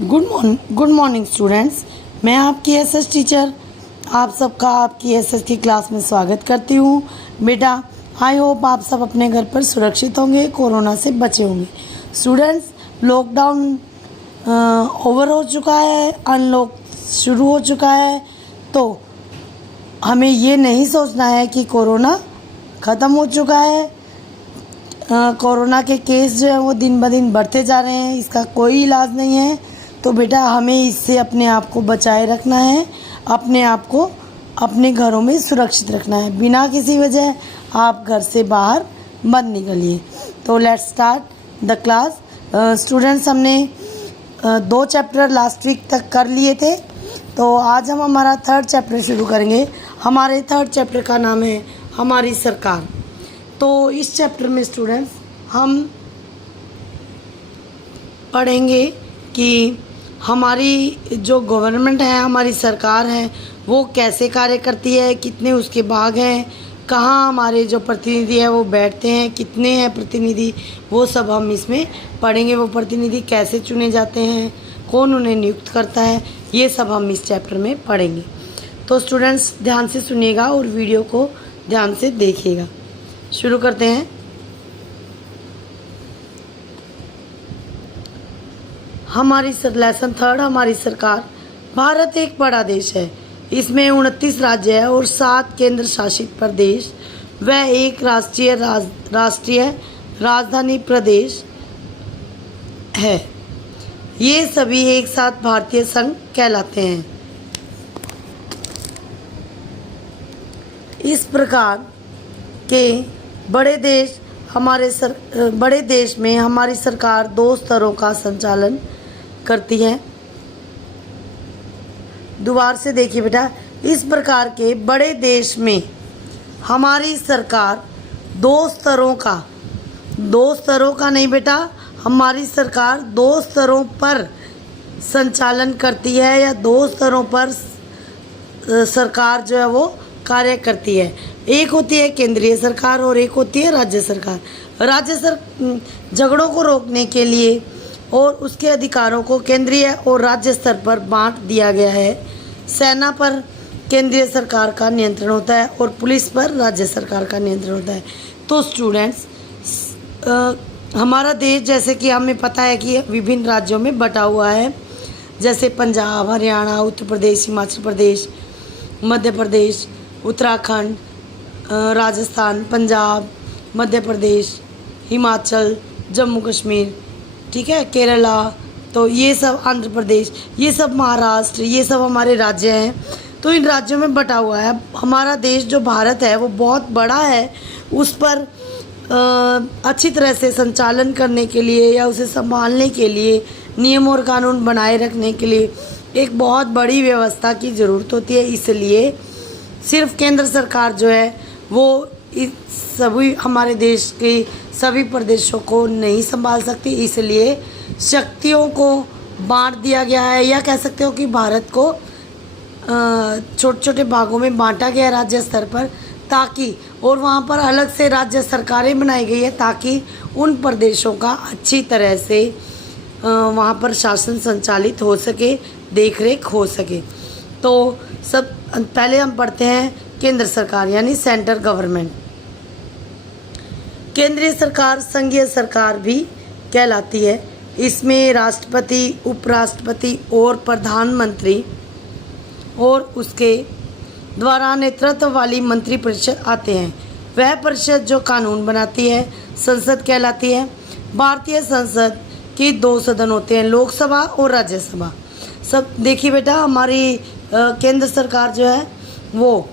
Good morning students. मैं आपकी SS teacher आप सबका आपकी एसएस की क्लास में स्वागत करती हूँ। बेटा आई होप आप सब अपने घर पर सुरक्षित होंगे, कोरोना से बचे होंगे। स्टूडेंट्स, लॉकडाउन ओवर हो चुका है, अनलॉक शुरू हो चुका है, तो हमें ये नहीं सोचना है कि कोरोना ख़त्म हो चुका है। कोरोना के केस जो है वो दिन ब दिन बढ़ते जा रहे हैं, इसका कोई इलाज नहीं है। तो बेटा हमें इससे अपने आप को बचाए रखना है, अपने आप को अपने घरों में सुरक्षित रखना है। बिना किसी वजह आप घर से बाहर मत निकलिए। तो let's start the class. Students, हमने 2 चैप्टर लास्ट वीक तक कर लिए थे, तो आज हम हमारा 3rd चैप्टर शुरू करेंगे। हमारे 3rd चैप्टर का नाम है हमारी सरकार। तो इस चैप्टर में स्टूडेंट्स हम पढ़ेंगे कि हमारी जो गवर्नमेंट है, हमारी सरकार है, वो कैसे कार्य करती है, कितने उसके भाग हैं, कहाँ हमारे जो प्रतिनिधि है वो बैठते हैं, कितने हैं प्रतिनिधि, वो सब हम इसमें पढ़ेंगे। वो प्रतिनिधि कैसे चुने जाते हैं, कौन उन्हें नियुक्त करता है, ये सब हम इस चैप्टर में पढ़ेंगे। तो स्टूडेंट्स ध्यान से सुनिएगा और वीडियो को ध्यान से देखिएगा। शुरू करते हैं। हमारी लेसन 3rd हमारी सरकार। भारत एक बड़ा देश है, इसमें 29 राज्य है और 7 केंद्र शासित प्रदेश व एक राष्ट्रीय राजधानी प्रदेश है। ये सभी एक साथ भारतीय संघ कहलाते हैं। इस प्रकार के बड़े देश में हमारी सरकार 2 स्तरों का संचालन करती है। दोबारा से देखिए बेटा, इस प्रकार के बड़े देश में हमारी सरकार 2 स्तरों का नहीं बेटा, हमारी सरकार 2 स्तरों पर संचालन करती है, या 2 स्तरों पर सरकार जो है वो कार्य करती है। एक होती है केंद्रीय सरकार और एक होती है राज्य सरकार। झगड़ों को रोकने के लिए और उसके अधिकारों को केंद्रीय और राज्य स्तर पर बांट दिया गया है। सेना पर केंद्रीय सरकार का नियंत्रण होता है और पुलिस पर राज्य सरकार का नियंत्रण होता है। तो स्टूडेंट्स, हमारा देश जैसे कि हमें पता है कि विभिन्न राज्यों में बटा हुआ है, जैसे पंजाब, हरियाणा, उत्तर प्रदेश, हिमाचल प्रदेश, मध्य प्रदेश, उत्तराखंड, राजस्थान, पंजाब, मध्य प्रदेश, हिमाचल, जम्मू कश्मीर, ठीक है, केरला, तो ये सब आंध्र प्रदेश, ये सब महाराष्ट्र, ये सब हमारे राज्य हैं। तो इन राज्यों में बटा हुआ है। हमारा देश जो भारत है वो बहुत बड़ा है, उस पर अच्छी तरह से संचालन करने के लिए या उसे संभालने के लिए, नियम और कानून बनाए रखने के लिए एक बहुत बड़ी व्यवस्था की ज़रूरत होती है। इसलिए सिर्फ केंद्र सरकार जो है वो इस सभी हमारे देश के सभी प्रदेशों को नहीं संभाल सकती, इसलिए शक्तियों को बांट दिया गया है, या कह सकते हो कि भारत को छोटे छोटे भागों में बांटा गया राज्य स्तर पर, ताकि और वहाँ पर अलग से राज्य सरकारें बनाई गई है, ताकि उन प्रदेशों का अच्छी तरह से वहाँ पर शासन संचालित हो सके, देखरेख हो सके। तो सब पहले हम पढ़ते हैं केंद्र सरकार यानी सेंट्रल गवर्नमेंट। केंद्रीय सरकार संघीय सरकार भी कहलाती है। इसमें राष्ट्रपति, उपराष्ट्रपति और प्रधानमंत्री और उसके द्वारा नेतृत्व वाली मंत्रिपरिषद आते हैं। वह परिषद जो कानून बनाती है संसद कहलाती है। भारतीय संसद के 2 सदन होते हैं, लोकसभा और राज्यसभा। सब देखिए बेटा, हमारी केंद्र सरकार जो है वो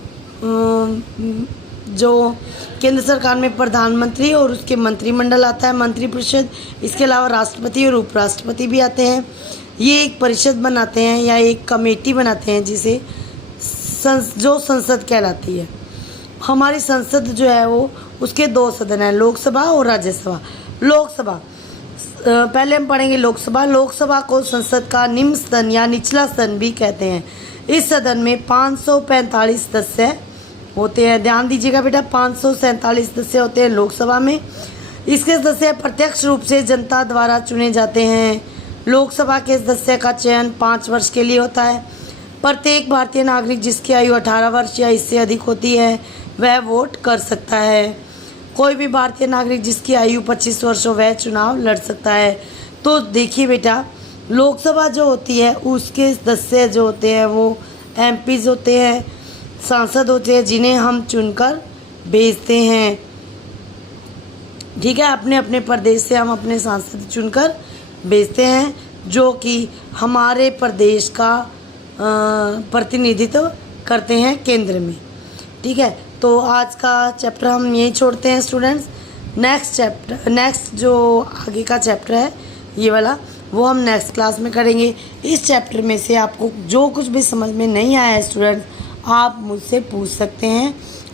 जो केंद्र सरकार में प्रधानमंत्री और उसके मंत्रिमंडल आता है, मंत्रिपरिषद, इसके अलावा राष्ट्रपति और उपराष्ट्रपति भी आते हैं। ये एक परिषद बनाते हैं या एक कमेटी बनाते हैं जिसे जो संसद कहलाती है। हमारी संसद जो है वो उसके 2 सदन हैं, लोकसभा और राज्यसभा। लोकसभा पहले हम पढ़ेंगे लोकसभा। लोकसभा को संसद का निम्न सदन या निचला सदन भी कहते हैं। इस सदन में 545 सदस्य होते हैं। ध्यान दीजिएगा बेटा, 547 सदस्य होते हैं लोकसभा में। इसके सदस्य प्रत्यक्ष रूप से जनता द्वारा चुने जाते हैं। लोकसभा के सदस्य का चयन 5 वर्ष के लिए होता है। प्रत्येक भारतीय नागरिक जिसकी आयु 18 वर्ष या इससे अधिक होती है वह वोट कर सकता है। कोई भी भारतीय नागरिक जिसकी आयु 25 वर्ष हो वह चुनाव लड़ सकता है। तो देखिए बेटा, लोकसभा जो होती है उसके सदस्य जो होते हैं वो एमपीज होते हैं, सांसद होते हैं, जिन्हें हम चुनकर भेजते हैं। ठीक है, अपने अपने प्रदेश से हम अपने सांसद चुनकर भेजते हैं जो कि हमारे प्रदेश का प्रतिनिधित्व करते हैं केंद्र में। ठीक है, तो आज का चैप्टर हम यही छोड़ते हैं स्टूडेंट्स। नेक्स्ट जो आगे का चैप्टर है ये वाला, वो हम नेक्स्ट क्लास में करेंगे। इस चैप्टर में से आपको जो कुछ भी समझ में नहीं आया है स्टूडेंट्स, आप मुझसे पूछ सकते हैं।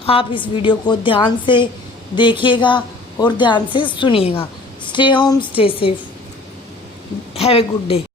आप इस वीडियो को ध्यान से देखिएगा और ध्यान से सुनिएगा। Stay home, stay safe, have a good day.